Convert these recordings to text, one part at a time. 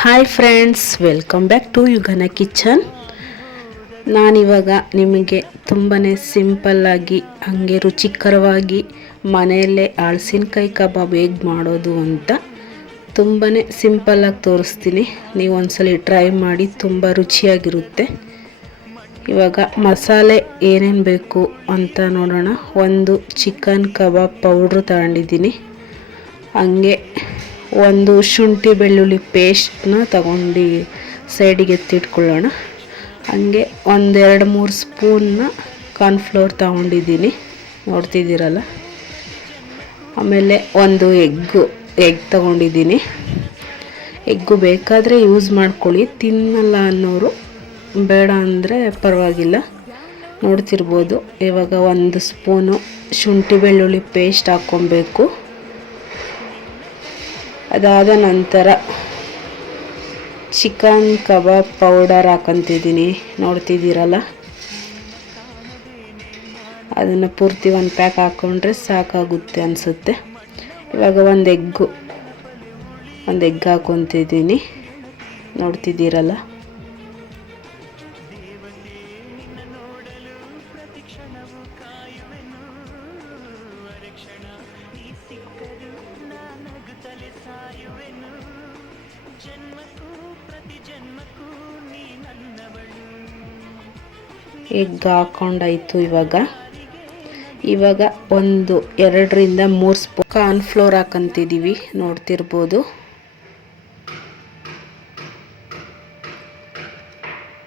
Hi friends, welcome back to ಯುಗನ kitchen. ನಾನಿವಾಗ ನಿಮಗೆ ತುಂಬಾ ಸಿಂಪಲ್ಲಾಗಿ ಹಾಗೆ ರುಚಿಕರವಾಗಿ ಮನೆಯಲ್ಲೇ ಹಲಸಿನಕಾಯಿ ಕಬಾಬ್ ಹೇಗೆ ಮಾಡೋದು ಅಂತ ತುಂಬಾ ಸಿಂಪಲ್ಲಾಗಿ ತೋರಿಸ್ತೀನಿ. ನೀವು ಒಂದ್ಸಲ ಟ್ರೈ ಮಾಡಿ, ತುಂಬ ರುಚಿಯಾಗಿರುತ್ತೆ. ಇವಾಗ ಮಸಾಲೆ ಏನೇನು ಬೇಕು ಅಂತ ನೋಡೋಣ. ಒಂದು ಚಿಕನ್ ಕಬಾಬ್ ಪೌಡ್ರ್ ತಗೊಂಡಿದ್ದೀನಿ. ಹಾಗೆ ಒಂದು ಶುಂಠಿ ಬೆಳ್ಳುಳ್ಳಿ ಪೇಸ್ಟ್ನ ತಗೊಂಡು ಸೈಡಿಗೆ ಎತ್ತಿಟ್ಕೊಳ್ಳೋಣ. ಹಾಗೆ ಒಂದೆರಡು ಮೂರು ಸ್ಪೂನ್ನ ಕಾರ್ನ್ಫ್ಲೋರ್ ತಗೊಂಡಿದ್ದೀನಿ, ನೋಡ್ತಿದ್ದೀರಲ್ಲ. ಆಮೇಲೆ ಒಂದು ಎಗ್ ತಗೊಂಡಿದ್ದೀನಿ. ಎಗ್ಗು ಬೇಕಾದರೆ ಯೂಸ್ ಮಾಡ್ಕೊಳ್ಳಿ, ತಿನ್ನಲ್ಲ ಅನ್ನೋರು ಬೇಡ ಅಂದರೆ ಪರವಾಗಿಲ್ಲ. ನೋಡ್ತಿರ್ಬೋದು. ಇವಾಗ ಒಂದು ಸ್ಪೂನು ಶುಂಠಿ ಬೆಳ್ಳುಳ್ಳಿ ಪೇಸ್ಟ್ ಹಾಕ್ಕೊಬೇಕು. ಅದಾದ ನಂತರ ಚಿಕನ್ ಕಬಾಬ್ ಪೌಡರ್ ಹಾಕೊತಿದ್ದೀನಿ, ನೋಡ್ತಿದ್ದೀರಲ್ಲ. ಅದನ್ನು ಪೂರ್ತಿ ಒಂದು ಪ್ಯಾಕ್ ಹಾಕ್ಕೊಂಡ್ರೆ ಸಾಕಾಗುತ್ತೆ ಅನಿಸುತ್ತೆ. ಇವಾಗ ಒಂದು ಎಗ್ ಹಾಕ್ಕೊತಿದ್ದೀನಿ, ನೋಡ್ತಿದ್ದೀರಲ್ಲ. ಎಗ್ ಹಾಕೊಂಡಾಯ್ತು. ಇವಾಗ ಒಂದು 2ರಿಂದ 3 ಸ್ಪೂನ್ ಕಾರ್ನ್ಫ್ಲೋರ್ ಹಾಕೊಂತಿದ್ದೀವಿ, ನೋಡ್ತಿರ್ಬೋದು.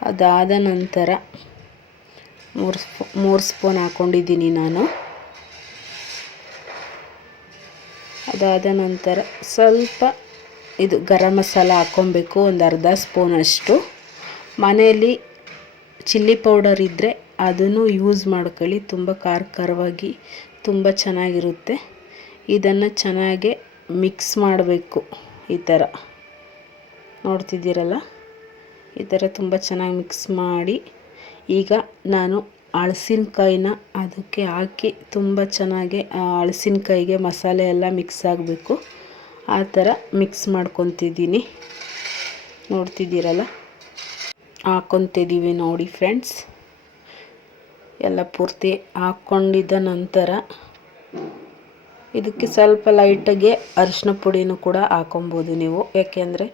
ಅದಾದ ನಂತರ 3 ಸ್ಪೂನ್ ಹಾಕ್ಕೊಂಡಿದ್ದೀನಿ ನಾನು. ಅದಾದ ನಂತರ ಸ್ವಲ್ಪ ಇದು ಗರಂ ಮಸಾಲ ಹಾಕ್ಕೊಬೇಕು, ಒಂದು ಅರ್ಧ ಸ್ಪೂನಷ್ಟು. ಮನೆಯಲ್ಲಿ ಚಿಲ್ಲಿ ಪೌಡರ್ ಇದ್ದರೆ ಅದನ್ನು ಯೂಸ್ ಮಾಡ್ಕೊಳ್ಳಿ, ತುಂಬ ಖಾರವಾಗಿ ತುಂಬ ಚೆನ್ನಾಗಿರುತ್ತೆ. ಇದನ್ನು ಚೆನ್ನಾಗಿ ಮಿಕ್ಸ್ ಮಾಡಬೇಕು. ಈ ಥರ ನೋಡ್ತಿದ್ದೀರಲ್ಲ, ಈ ಥರ ತುಂಬ ಚೆನ್ನಾಗಿ ಮಿಕ್ಸ್ ಮಾಡಿ, ಈಗ ನಾನು ಹಲಸಿನಕಾಯಿನ ಅದಕ್ಕೆ ಹಾಕಿ ತುಂಬ ಚೆನ್ನಾಗಿ ಹಲಸಿನಕಾಯಿಗೆ ಮಸಾಲೆ ಎಲ್ಲ ಮಿಕ್ಸ್ ಆಗಬೇಕು. ಆ ಥರ ಮಿಕ್ಸ್ ಮಾಡ್ಕೊತಿದ್ದೀನಿ, ನೋಡ್ತಿದ್ದೀರಲ್ಲ. ಹಾಕ್ಕೊತಿದ್ದೀವಿ ನೋಡಿ ಫ್ರೆಂಡ್ಸ್. ಎಲ್ಲ ಪೂರ್ತಿ ಹಾಕ್ಕೊಂಡಿದ್ದ ನಂತರ ಇದಕ್ಕೆ ಸ್ವಲ್ಪ ಲೈಟಾಗಿ ಅರಿಶಿನ ಪುಡಿನೂ ಕೂಡ ಹಾಕೊಬೋದು ನೀವು. ಯಾಕೆಂದರೆ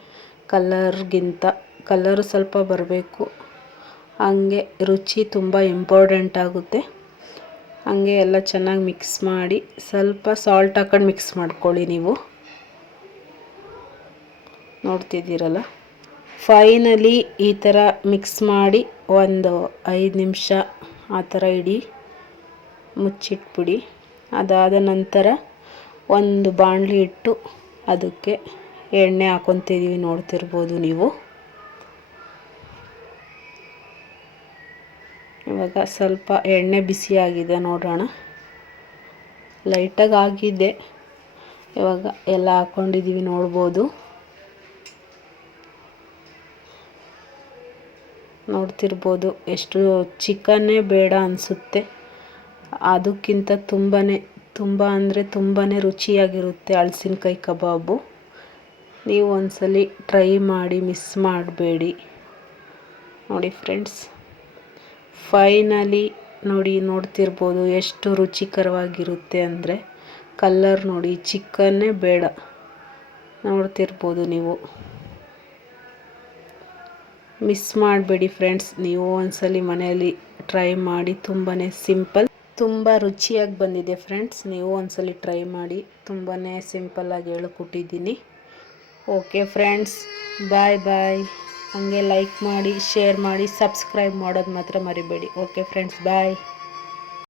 ಕಲರು ಸ್ವಲ್ಪ ಬರಬೇಕು, ಹಾಗೆ ರುಚಿ ತುಂಬ ಇಂಪಾರ್ಟೆಂಟ್ ಆಗುತ್ತೆ. ಹಾಗೆ ಎಲ್ಲ ಚೆನ್ನಾಗಿ ಮಿಕ್ಸ್ ಮಾಡಿ ಸ್ವಲ್ಪ ಸಾಲ್ಟ್ ಹಾಕೊಂಡು ಮಿಕ್ಸ್ ಮಾಡ್ಕೊಳ್ಳಿ ನೀವು, ನೋಡ್ತಿದ್ದೀರಲ್ಲ. ಫೈನಲಿ ಈ ಥರ ಮಿಕ್ಸ್ ಮಾಡಿ ಒಂದು 5 ನಿಮಿಷ ಆ ಥರ ಇಡಿ, ಮುಚ್ಚಿಟ್ಬಿಡಿ. ಅದಾದ ನಂತರ ಒಂದು ಬಾಣಲಿ ಇಟ್ಟು ಅದಕ್ಕೆ ಎಣ್ಣೆ ಹಾಕ್ಕೊತಿದ್ದೀವಿ, ನೋಡ್ತಿರ್ಬೋದು ನೀವು. ಇವಾಗ ಸ್ವಲ್ಪ ಎಣ್ಣೆ ಬಿಸಿಯಾಗಿದೆ, ನೋಡೋಣ. ಲೈಟಾಗಿ ಆಗಿದೆ. ಇವಾಗ ಎಲ್ಲ ಹಾಕ್ಕೊಂಡಿದ್ದೀವಿ, ನೋಡ್ಬೋದು. ನೋಡ್ತಿರ್ಬೋದು ಎಷ್ಟು ಚಿಕನ್ನೇ ಬೇಡ ಅನಿಸುತ್ತೆ. ಅದಕ್ಕಿಂತ ತುಂಬ ಅಂದರೆ ತುಂಬಾ ರುಚಿಯಾಗಿರುತ್ತೆ ಹಲಸಿನಕಾಯಿ ಕಬಾಬು. ನೀವು ಒಂದ್ಸಲಿ ಟ್ರೈ ಮಾಡಿ, ಮಿಸ್ ಮಾಡಬೇಡಿ. ನೋಡಿ ಫ್ರೆಂಡ್ಸ್, ಫೈನಲಿ ನೋಡ್ತಿರ್ಬೋದು ಎಷ್ಟು ರುಚಿಕರವಾಗಿರುತ್ತೆ ಅಂದರೆ. ಕಲರ್ ನೋಡಿ, ಚಿಕನ್ನೇ ಬೇಡ, ನೋಡ್ತಿರ್ಬೋದು ನೀವು. ಮಿಸ್ ಮಾಡಬೇಡಿ ಫ್ರೆಂಡ್ಸ್, ನೀವು ಒಂದ್ಸಲಿ ಮನೆಯಲ್ಲಿ ಟ್ರೈ ಮಾಡಿ. ತುಂಬಾ ಸಿಂಪಲ್, ತುಂಬ ರುಚಿಯಾಗಿ ಬಂದಿದೆ ಫ್ರೆಂಡ್ಸ್. ನೀವು ಒಂದ್ಸಲಿ ಟ್ರೈ ಮಾಡಿ, ತುಂಬಾ ಸಿಂಪಲ್ಲಾಗಿ ಹೇಳಿಕೊಟ್ಟಿದ್ದೀನಿ. ಓಕೆ ಫ್ರೆಂಡ್ಸ್, ಬಾಯ್. ಹಾಗೆ ಲೈಕ್ ಮಾಡಿ, ಶೇರ್ ಮಾಡಿ, ಸಬ್ಸ್ಕ್ರೈಬ್ ಮಾಡೋದು ಮಾತ್ರ ಮರಿಬೇಡಿ. ಓಕೆ ಫ್ರೆಂಡ್ಸ್, ಬಾಯ್.